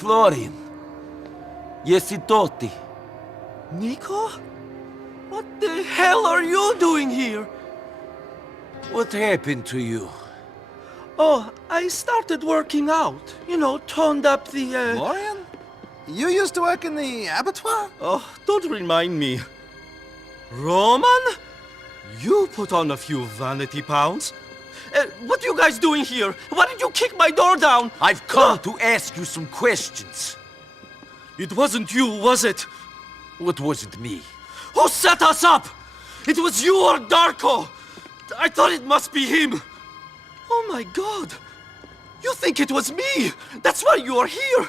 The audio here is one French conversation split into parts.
Florian. Totti. Nico? What the hell are you doing here? What happened to you? Oh, I started working out. You know, toned up the, Florian? You used to work in the abattoir? Oh, don't remind me. Roman? You put on a few vanity pounds. What are you guys doing here? Why did you kick my door down? I've come to ask you some questions. It wasn't you, was it? What wasn't me? Who set us up? It was you or Darko. I thought it must be him. Oh my god. You think it was me? That's why you are here.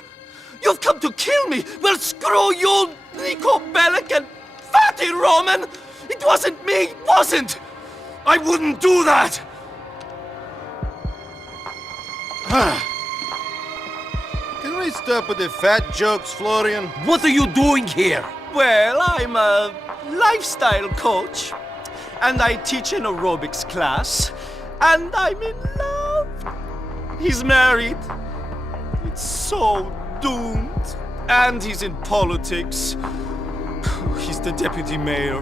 You've come to kill me. Well, screw you, Nico Bellic and Fatty Roman. It wasn't me, it wasn't. I wouldn't do that. Can we stop with the fat jokes, Florian? What are you doing here? Well, I'm a lifestyle coach, and I teach an aerobics class, and I'm in love. He's married. It's so doomed. And he's in politics. He's the deputy mayor.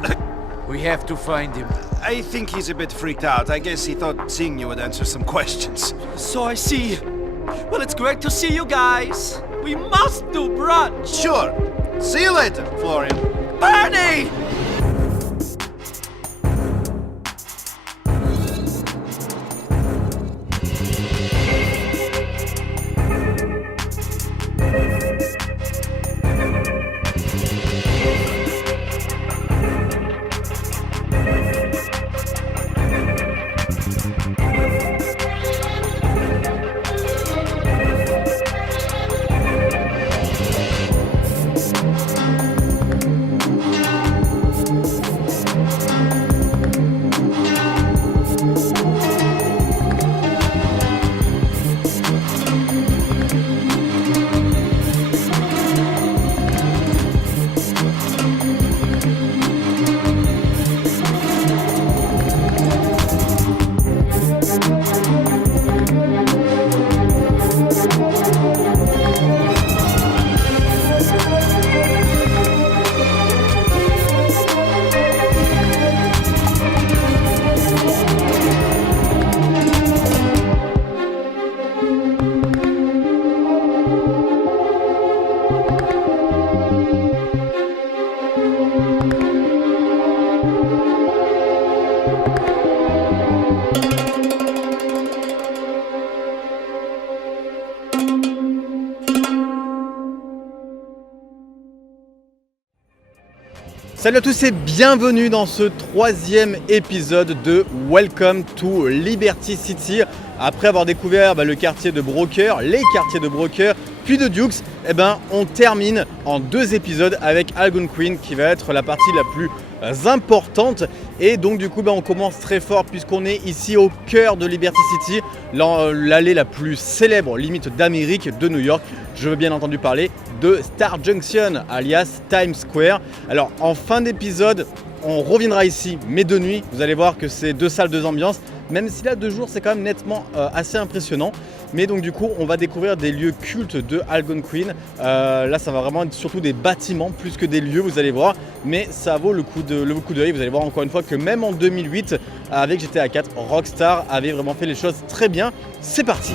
We have to find him. I think he's a bit freaked out. I guess he thought seeing you would answer some questions. So I see. Well, it's great to see you guys. We must do brunch. Sure. See you later, Florian. Bernie! Salut à tous et bienvenue dans ce troisième épisode de Welcome to Liberty City. Après avoir découvert le quartier de Broker, les quartiers de Broker, puis de Dukes, on termine en 2 épisodes avec Algonquin qui va être la partie la plus importante. Et donc du coup on commence très fort puisqu'on est ici au cœur de Liberty City, l'allée la plus célèbre limite d'Amérique, de New York. Je veux bien entendu parler de Star Junction alias Times Square. Alors en fin d'épisode on reviendra ici mais de nuit, vous allez voir que c'est 2 salles, 2 ambiances. Même si là de jour c'est quand même nettement assez impressionnant. Mais donc du coup on va découvrir des lieux cultes de Algonquin. Là ça va vraiment être surtout des bâtiments plus que des lieux, vous allez voir. Mais ça vaut le coup d'œil. Vous allez voir encore une fois que même en 2008 avec GTA 4, Rockstar avait vraiment fait les choses très bien. C'est parti.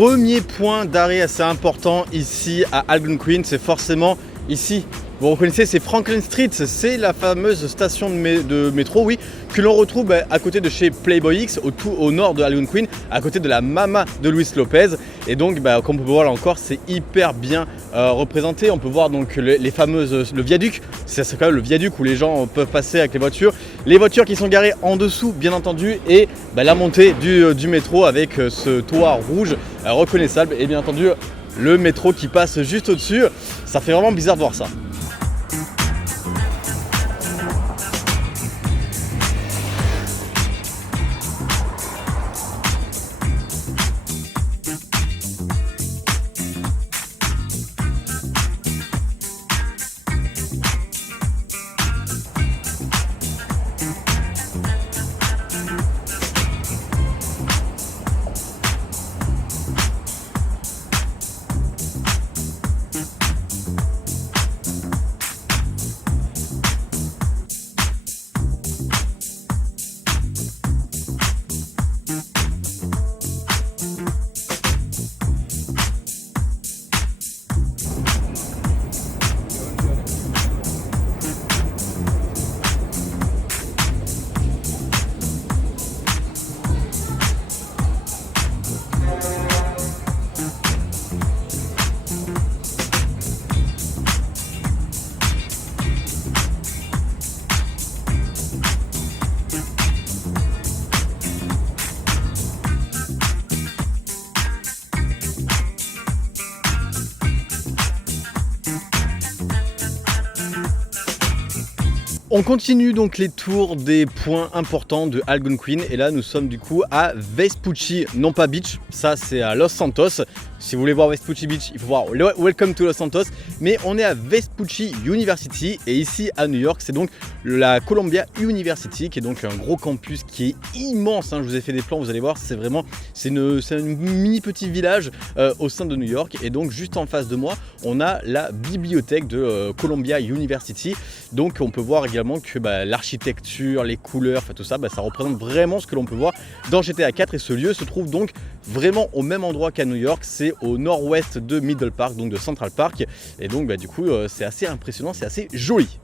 Premier point d'arrêt assez important ici à Algonquin, c'est forcément ici. Vous reconnaissez, c'est Franklin Street, c'est la fameuse station de métro, oui, que l'on retrouve à côté de chez Playboy X, au nord de Algonquin, à côté de la Mama de Luis Lopez. Et donc, comme on peut voir là encore, c'est hyper bien représenté. On peut voir donc le viaduc, c'est quand même le viaduc où les gens peuvent passer avec les voitures qui sont garées en dessous, bien entendu, et la montée du métro avec ce toit rouge reconnaissable, et bien entendu, le métro qui passe juste au-dessus. Ça fait vraiment bizarre de voir ça. On continue donc les tours des points importants de Algonquin et là nous sommes du coup à Vespucci, non pas Beach, ça c'est à Los Santos. Si vous voulez voir Vespucci Beach, il faut voir Welcome to Los Santos, mais on est à Vespucci University et ici à New York c'est donc la Columbia University qui est donc un gros campus qui est immense, hein. Je vous ai fait des plans, vous allez voir, c'est un mini petit village au sein de New York et donc juste en face de moi on a la bibliothèque de Columbia University, donc on peut voir également que l'architecture, les couleurs, tout ça, ça représente vraiment ce que l'on peut voir dans GTA 4 et ce lieu se trouve donc vraiment au même endroit qu'à New York, c'est au nord-ouest de Middle Park, donc de Central Park et donc du coup c'est assez impressionnant, c'est assez joli.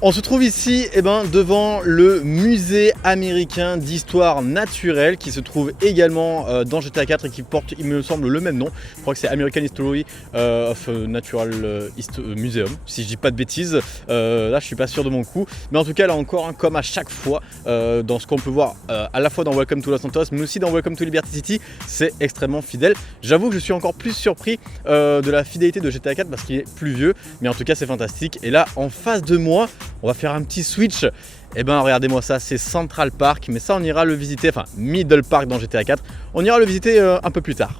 On se trouve ici devant le musée américain d'histoire naturelle qui se trouve également dans GTA 4 et qui porte, il me semble, le même nom. Je crois que c'est American History of Natural Museum, si je dis pas de bêtises. Là, je suis pas sûr de mon coup. Mais en tout cas, là encore, comme à chaque fois, dans ce qu'on peut voir à la fois dans Welcome to Los Santos, mais aussi dans Welcome to Liberty City, c'est extrêmement fidèle. J'avoue que je suis encore plus surpris de la fidélité de GTA 4 parce qu'il est plus vieux. Mais en tout cas, c'est fantastique. Et là, en face de moi, on va faire un petit switch. Regardez-moi ça, c'est Central Park, mais ça on ira le visiter, enfin Middle Park dans GTA 4, on ira le visiter un peu plus tard.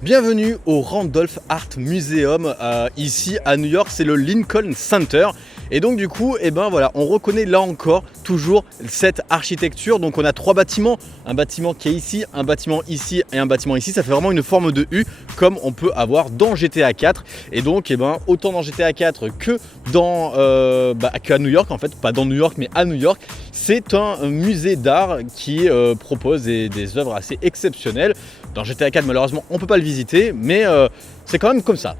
Bienvenue au Randolph Art Museum, ici à New York, c'est le Lincoln Center. Et donc du coup, voilà, on reconnaît là encore toujours cette architecture. Donc on a 3 bâtiments, un bâtiment qui est ici, un bâtiment ici et un bâtiment ici. Ça fait vraiment une forme de U comme on peut avoir dans GTA 4. Et donc autant dans GTA 4 que dans qu'à New York, en fait, pas dans New York mais à New York. C'est un musée d'art qui propose des œuvres assez exceptionnelles. Dans GTA 4, malheureusement, on ne peut pas le visiter, mais c'est quand même comme ça.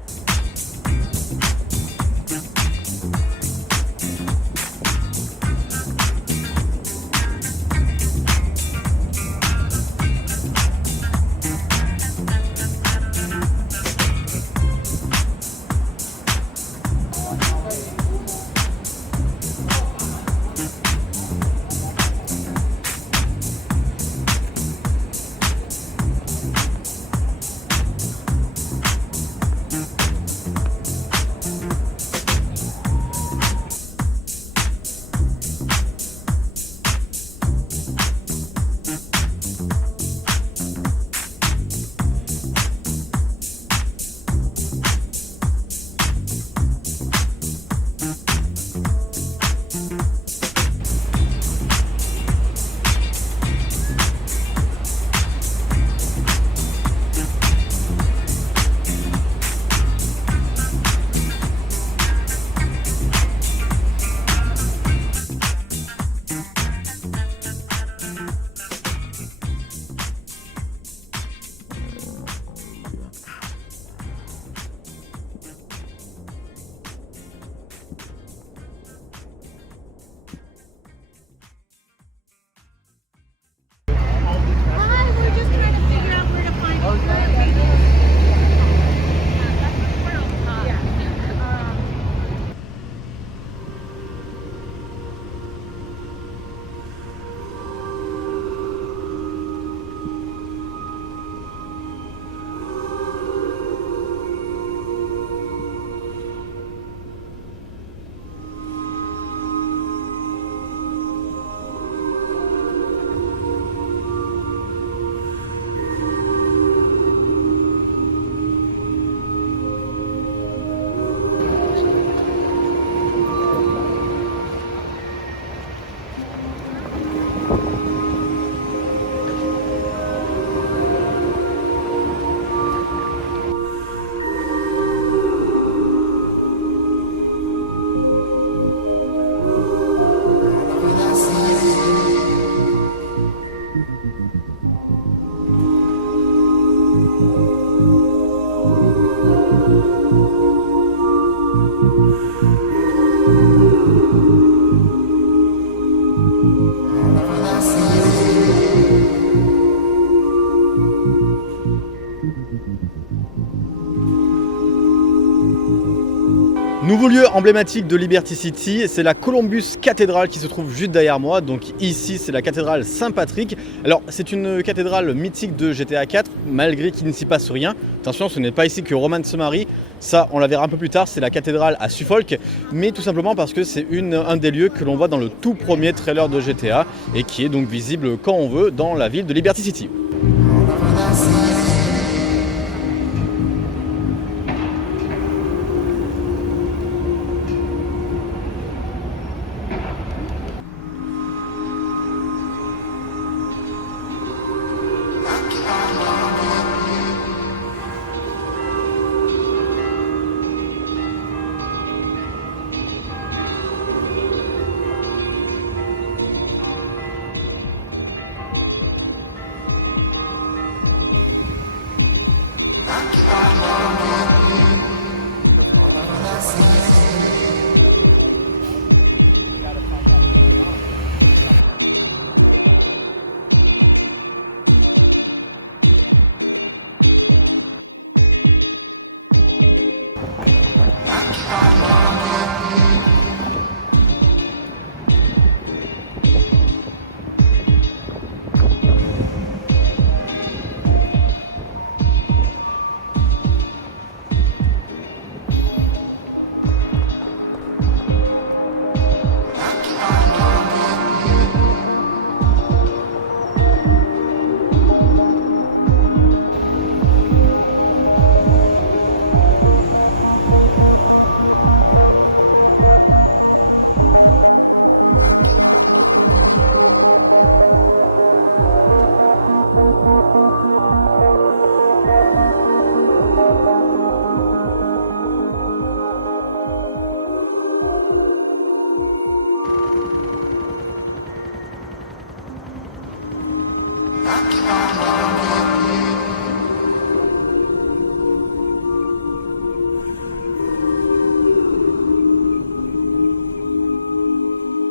Nouveau lieu emblématique de Liberty City, c'est la Columbus Cathedral qui se trouve juste derrière moi. Donc ici, c'est la cathédrale Saint-Patrick. Alors, c'est une cathédrale mythique de GTA 4, malgré qu'il ne s'y passe rien. Attention, ce n'est pas ici que Roman se marie. Ça, on la verra un peu plus tard, c'est la cathédrale à Suffolk. Mais tout simplement parce que c'est un des lieux que l'on voit dans le tout premier trailer de GTA et qui est donc visible quand on veut dans la ville de Liberty City.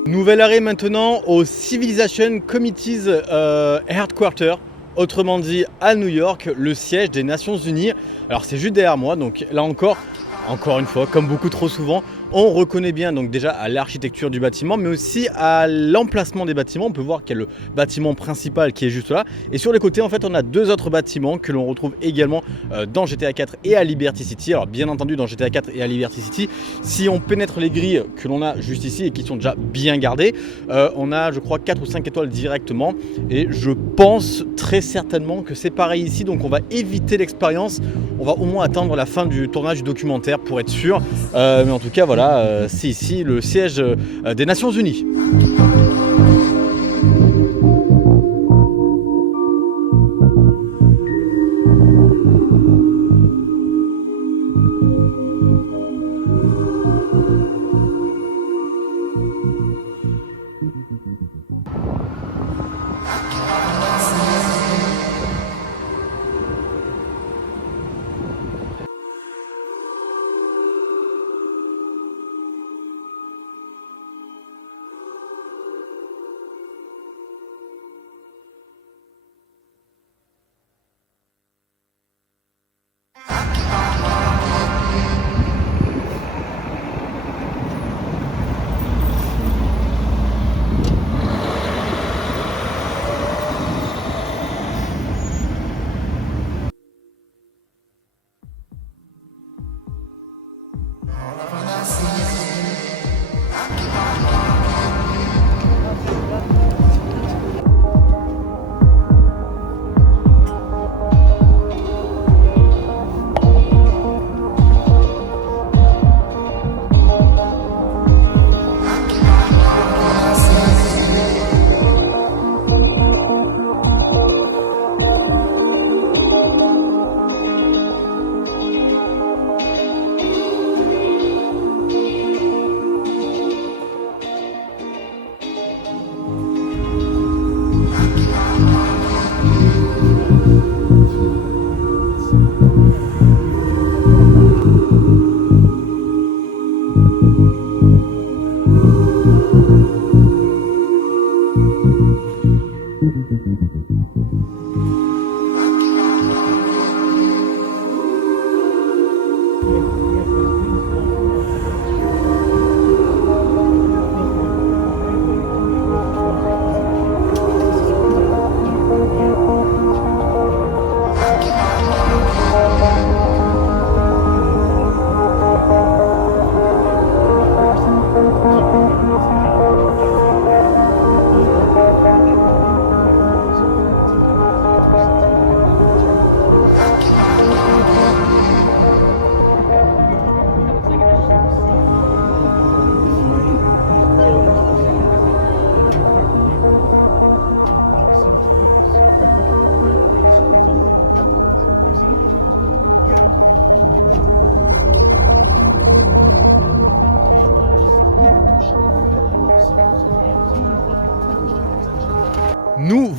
Nouvel arrêt maintenant au Civilization Committee's Headquarter, autrement dit à New York, le siège des Nations Unies. Alors c'est juste derrière moi, donc là encore une fois, comme beaucoup trop souvent, on reconnaît bien donc déjà à l'architecture du bâtiment, mais aussi à l'emplacement des bâtiments. On peut voir qu'il y a le bâtiment principal qui est juste là. Et sur les côtés, en fait, on a deux autres bâtiments que l'on retrouve également dans GTA 4 et à Liberty City. Alors bien entendu, dans GTA 4 et à Liberty City, si on pénètre les grilles que l'on a juste ici et qui sont déjà bien gardées, on a, je crois, 4 ou 5 étoiles directement. Et je pense très certainement que c'est pareil ici. Donc on va éviter l'expérience. On va au moins attendre la fin du tournage du documentaire pour être sûr. Mais en tout cas, voilà. C'est ici le siège des Nations Unies.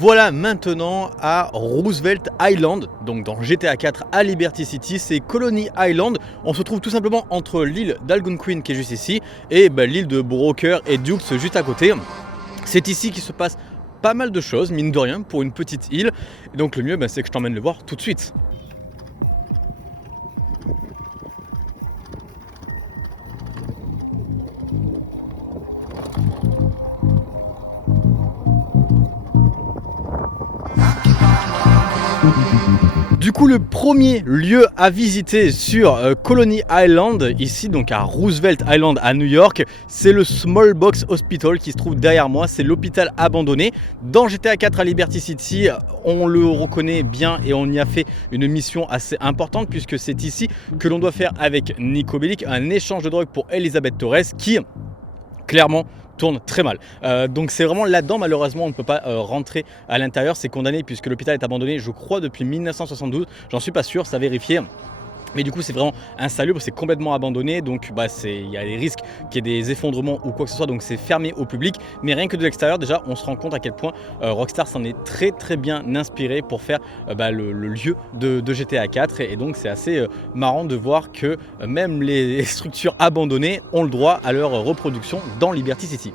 voilà maintenant à Roosevelt Island, donc dans GTA 4 à Liberty City, c'est Colony Island. On se trouve tout simplement entre l'île d'Algonquin qui est juste ici et l'île de Broker et Dukes juste à côté. C'est ici qu'il se passe pas mal de choses, mine de rien, pour une petite île. Et donc le mieux, c'est que je t'emmène le voir tout de suite. Du coup, le premier lieu à visiter sur Colony Island, ici donc à Roosevelt Island à New York, c'est le Small Box Hospital qui se trouve derrière moi. C'est l'hôpital abandonné. Dans GTA 4 à Liberty City, on le reconnaît bien et on y a fait une mission assez importante puisque c'est ici que l'on doit faire avec Nico Bellic un échange de drogue pour Elizabeth Torres qui, clairement, tourne très mal. Donc c'est vraiment là-dedans, malheureusement on ne peut pas rentrer à l'intérieur, c'est condamné puisque l'hôpital est abandonné je crois depuis 1972, j'en suis pas sûr, ça a vérifié. Mais du coup c'est vraiment insalubre, c'est complètement abandonné, donc il y a des risques qu'il y ait des effondrements ou quoi que ce soit, donc c'est fermé au public. Mais rien que de l'extérieur déjà on se rend compte à quel point Rockstar s'en est très très bien inspiré pour faire le lieu de GTA 4 et donc c'est assez marrant de voir que même les structures abandonnées ont le droit à leur reproduction dans Liberty City.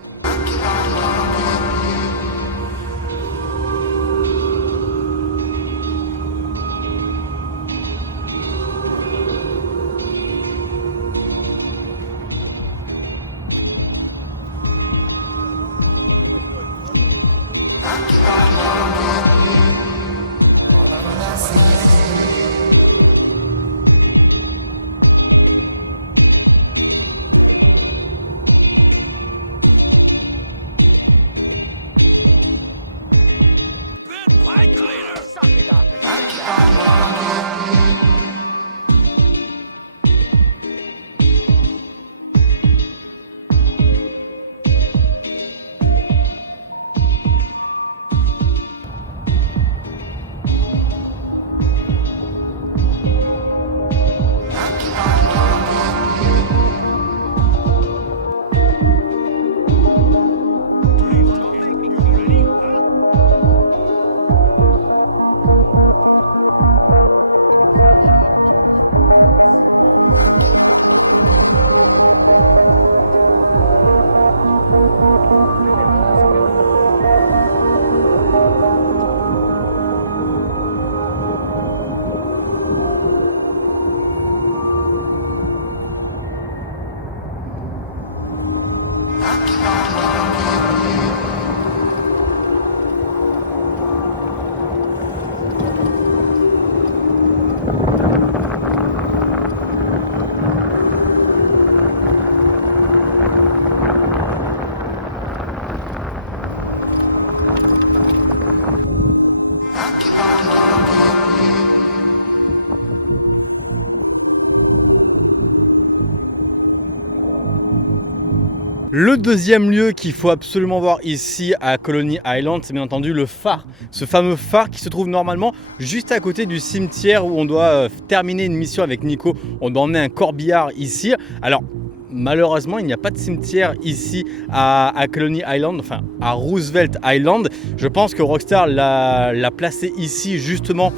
Le deuxième lieu qu'il faut absolument voir ici à Colony Island, c'est bien entendu le phare. Ce fameux phare qui se trouve normalement juste à côté du cimetière où on doit terminer une mission avec Nico. On doit emmener un corbillard ici. Alors malheureusement, il n'y a pas de cimetière ici à Colony Island, enfin à Roosevelt Island. Je pense que Rockstar l'a placé ici justement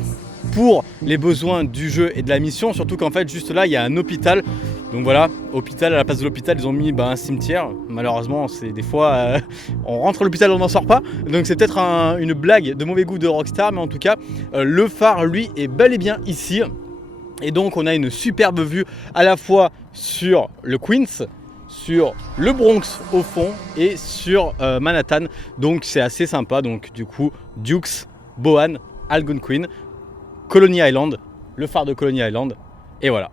pour les besoins du jeu et de la mission. Surtout qu'en fait, juste là, il y a un hôpital. Donc voilà, hôpital, à la place de l'hôpital, ils ont mis un cimetière. Malheureusement, c'est des fois, on rentre à l'hôpital, on n'en sort pas. Donc c'est peut-être une blague de mauvais goût de Rockstar, mais en tout cas, le phare, lui, est bel et bien ici. Et donc on a une superbe vue à la fois sur le Queens, sur le Bronx au fond et sur Manhattan. Donc c'est assez sympa. Donc du coup, Dukes, Bohan, Algonquin, Colony Island, le phare de Colony Island, et voilà.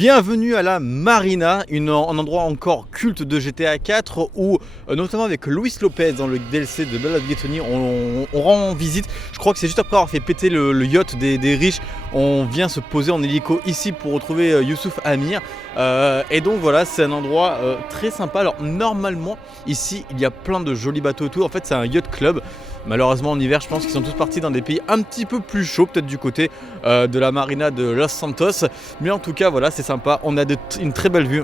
Bienvenue à la Marina, un endroit encore culte de GTA 4 où, notamment avec Luis Lopez dans le DLC de Blood of Gluttony, on rend visite. Je crois que c'est juste après avoir fait péter le yacht des riches, on vient se poser en hélico ici pour retrouver Youssouf Amir. Et donc voilà, c'est un endroit très sympa. Alors normalement, ici, il y a plein de jolis bateaux autour. En fait, c'est un yacht club. Malheureusement en hiver, je pense qu'ils sont tous partis dans des pays un petit peu plus chauds, peut-être du côté de la marina de Los Santos. Mais en tout cas, voilà, c'est sympa. On a une très belle vue.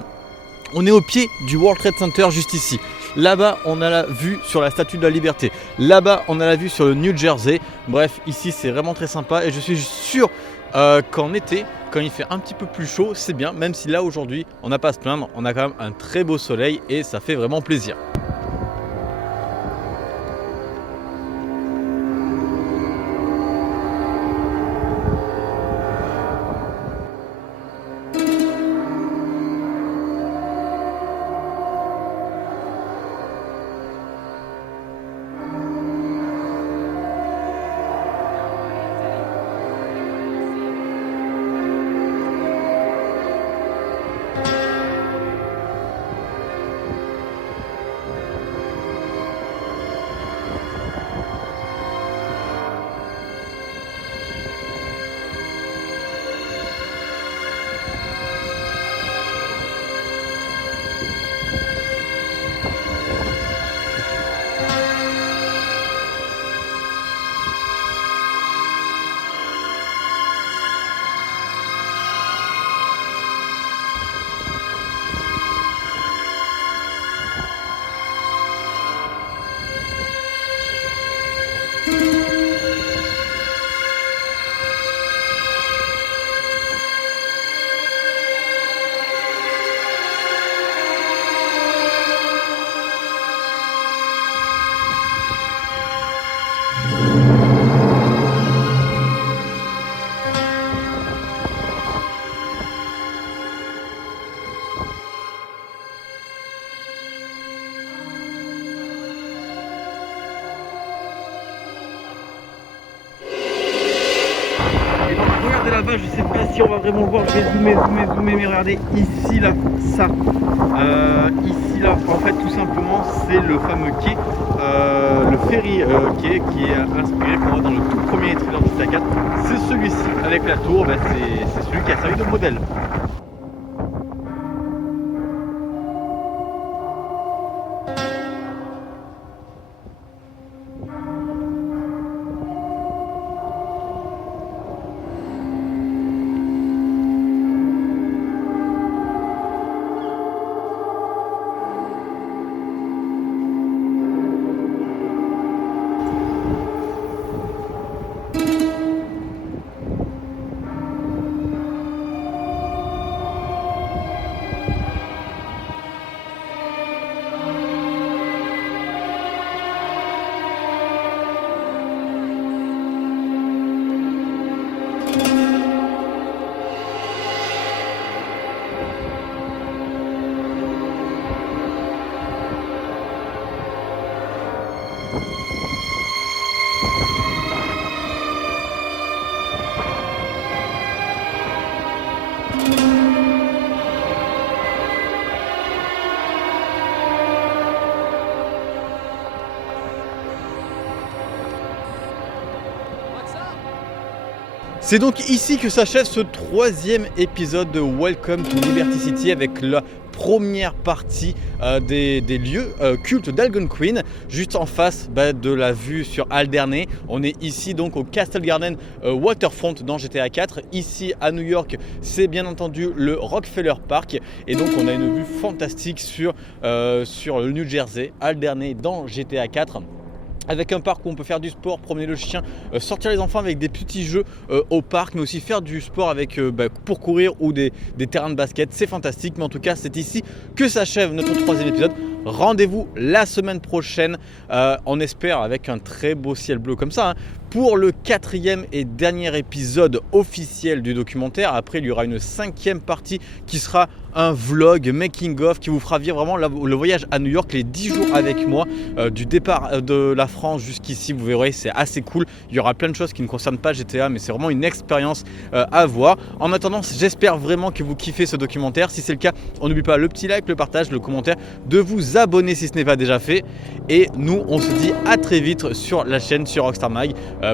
On est au pied du World Trade Center juste ici. Là-bas, on a la vue sur la Statue de la Liberté. Là-bas, on a la vue sur le New Jersey. Bref, ici, c'est vraiment très sympa. Et je suis sûr qu'en été, quand il fait un petit peu plus chaud, c'est bien. Même si là, aujourd'hui, on n'a pas à se plaindre. On a quand même un très beau soleil et ça fait vraiment plaisir. Regardez là-bas, je sais pas si on va vraiment le voir, je vais zoomer, mais regardez, ici là, ça, ici là, en fait tout simplement c'est le fameux quai, le ferry quai qui est inspiré pour moi dans le tout premier trailer de GTA 4, c'est celui-ci avec la tour, bah, c'est celui qui a servi de modèle. C'est donc ici que s'achève ce troisième épisode de Welcome to Liberty City avec la première partie des lieux cultes d'Algonquin, juste en face de la vue sur Alderney. On est ici donc au Castle Garden Waterfront dans GTA 4. Ici à New York, c'est bien entendu le Rockefeller Park. Et donc on a une vue fantastique sur le New Jersey, Alderney dans GTA 4. Avec un parc où on peut faire du sport, promener le chien, sortir les enfants avec des petits jeux au parc, mais aussi faire du sport avec pour courir ou des terrains de basket. C'est fantastique, mais en tout cas c'est ici que s'achève notre troisième épisode. Rendez-vous la semaine prochaine, on espère avec un très beau ciel bleu comme ça, hein, pour le 4e et dernier épisode officiel du documentaire. Après, il y aura une 5e partie qui sera un vlog making of qui vous fera vivre vraiment le voyage à New York, les 10 jours avec moi, du départ de la France jusqu'ici. Vous verrez, c'est assez cool. Il y aura plein de choses qui ne concernent pas GTA, mais c'est vraiment une expérience à voir. En attendant, j'espère vraiment que vous kiffez ce documentaire. Si c'est le cas, on n'oublie pas le petit like, le partage, le commentaire, de vous abonner si ce n'est pas déjà fait. Et nous, on se dit à très vite sur la chaîne, sur Rockstar Mag,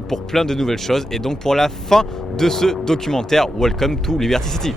pour plein de nouvelles choses. Et donc pour la fin de ce documentaire, welcome to Liberty City.